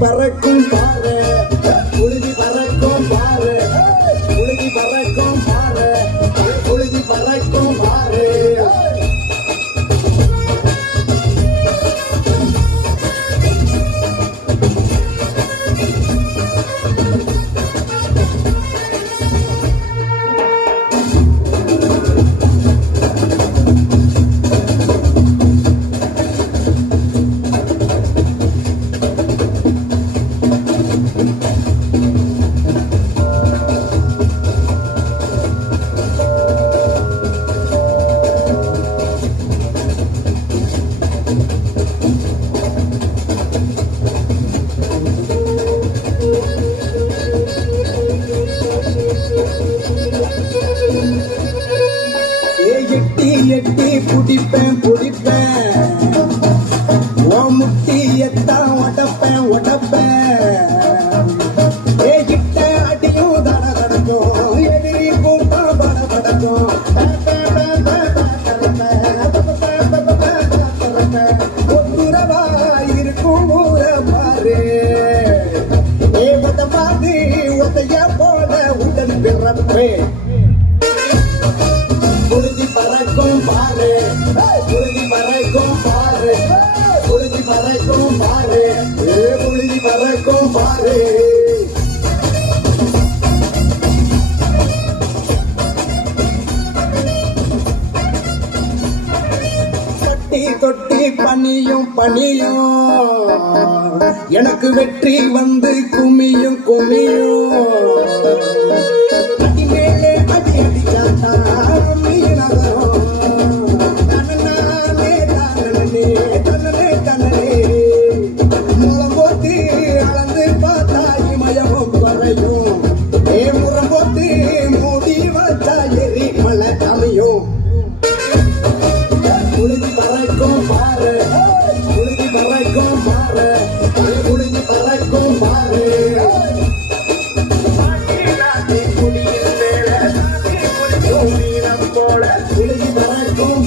பறக்கும் பாரு, புழுதி பறக்கும் பாரு, புழுதி பறக்கும் பாரு, புழுதி பறக்கும் பாரு. எட்டி எட்டி புடிப்பேன் புடிப்பேன், ஓ முட்டியத்தான் உடப்பேன் உடப்பேன். கிட்ட அடியும் தட தடக்கும், எதிரி கூட்டா பட படக்கும். ஒத்துரவா இருக்கும் ஊர பாரு, ஏவதமாதி ஒத்தைய போல உடன் பிறப்பே. புழுதி பறக்கும் பாரு, புழுதி பறக்கும் பாரு, புழுதி பறக்கும் பாரு, புழுதி பறக்கும் பாரு. தொட்டி தொட்டி பனியும் பனியும், எனக்கு வெற்றி வந்து குமியும் குமியும். அடி மேலே அடி அடிச்சாட்டா புழுதி பறக்கும் பாரு, புழுதி பறக்கும் பாரு, புழுதி பறக்கும் பாரு. குடியின் மேல போல புழுதி பறக்கும்